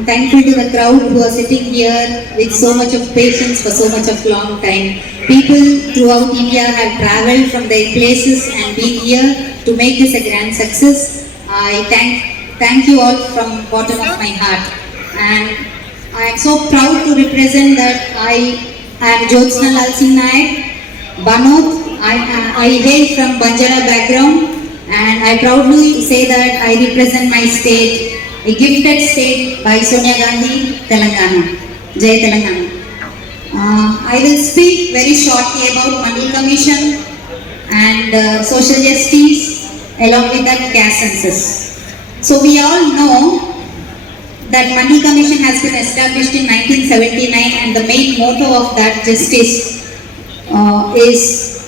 I'm thankful to the crowd who are sitting here with so much of patience for so much of long time. People throughout India have travelled from their places and been here to make this a grand success. I thank you all from bottom of my heart. And I am so proud to represent that I am Jyotsna Lal Singh Naik, Banod. I hail from Banjara background and I proudly say that I represent my state, a gifted state by Sonia Gandhi, Telangana. Jai Telangana. I will speak very shortly about Mandal Commission and social justice along with that caste census. So we all know that Mandal Commission has been established in 1979 and the main motto of that justice is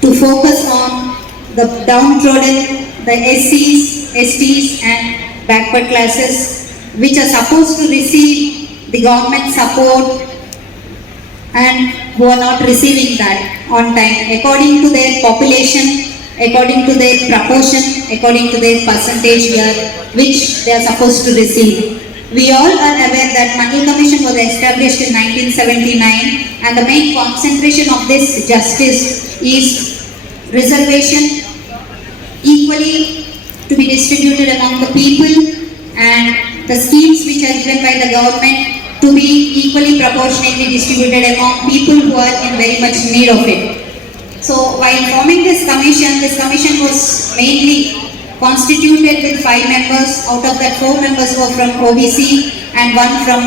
to focus on the downtrodden, the SCs, STs and backward classes which are supposed to receive the government support and who are not receiving that on time according to their population, according to their proportion, according to their percentage here which they are supposed to receive. We all are aware that Mandal Commission was established in 1979 and the main concentration of this justice is reservation equally to be distributed among the people and the schemes which are given by the government to be equally proportionately distributed among people who are in very much need of it. So while forming this commission was mainly constituted with 5 members, out of that 4 members were from OBC and 1 from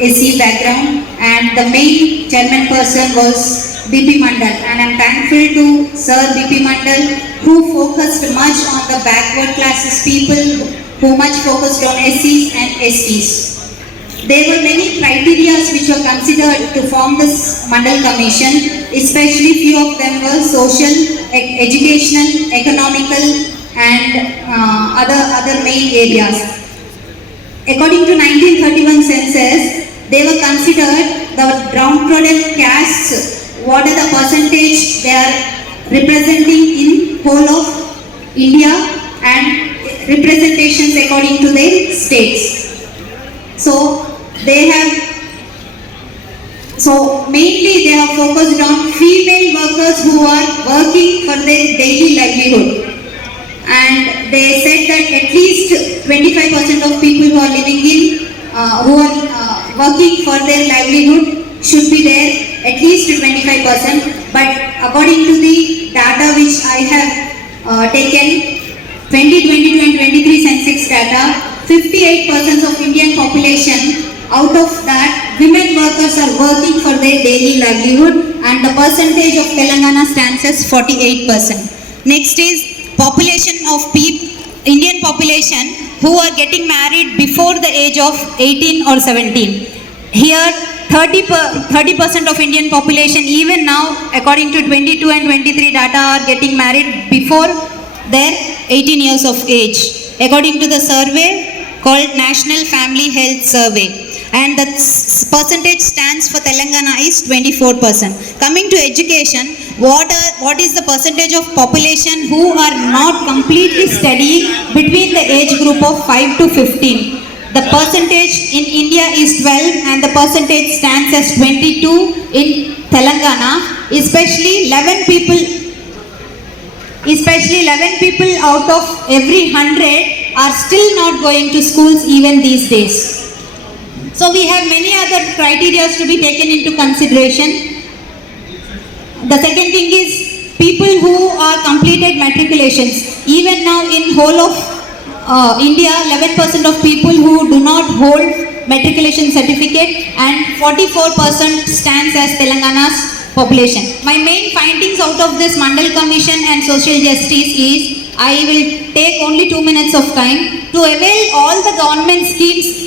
SC background and the main chairman person was BP Mandal and I am thankful to Sir BP Mandal who focused much on the backward classes people, who much focused on SCs and STs. There were many criteria which were considered to form this Mandal Commission, especially few of them were social, educational, economical and other main areas. According to 1931 census, they were considered the downtrodden castes, what are the percentage they are representing in whole of India and representations according to their states. So mainly they have focused on female workers who are working for their daily livelihood. And they said that at least 25% of people who are living in, who are working for their livelihood should be there, at least 25%. But according to the data which I have taken, 2022 and 23 census data, 58% of Indian population, out of that, women workers are working for their daily livelihood and the percentage of Telangana stands as 48%. Next is population of Indian population who are getting married before the age of 18 or 17. Here 30% of Indian population even now according to 22 and 23 data are getting married before their 18 years of age according to the survey called National Family Health Survey. And the percentage stands for Telangana is 24%. Coming to education, what is the percentage of population who are not completely studying between the age group of 5 to 15? The percentage in India is 12 and the percentage stands as 22 in Telangana, especially 11 people out of every 100 are still not going to schools even these days. So we have many other criteria to be taken into consideration. The second thing is people who are completed matriculations. Even now in whole of India, 11% of people who do not hold matriculation certificate and 44% stands as Telangana's population. My main findings out of this Mandal Commission and social justice is, I will take only 2 minutes of time to avail all the government schemes.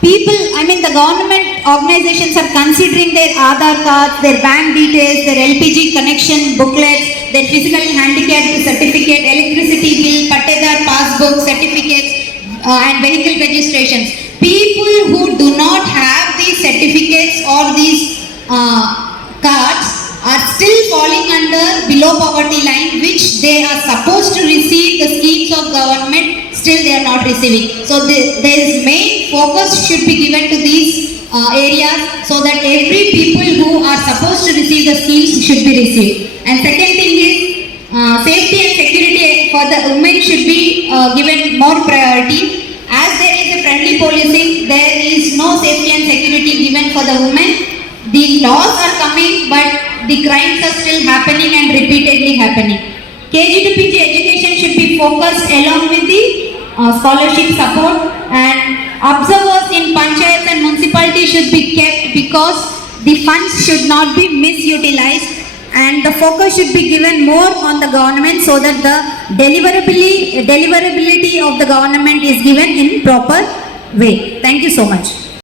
The government organizations are considering their Aadhaar cards, their bank details, their LPG connection booklets, their physical handicap certificate, electricity bill, Pattedar passbook, certificates and vehicle registrations. People who do not have these certificates or these cards are still falling under below poverty line, which they are supposed to receive the schemes of government still they are not receiving. So there is main focus should be given to these areas so that every people who are supposed to receive the schemes should be received. And second thing is safety and security for the women should be given more priority. As there is a friendly policing, there is no safety and security given for the women. The laws are coming, but the crimes are still happening and repeatedly happening. KG to PG education should be focused along with the scholarship support, and observers in panchayats and municipalities should be kept because the funds should not be misutilized, and the focus should be given more on the government so that the deliverability of the government is given in proper way. Thank you so much.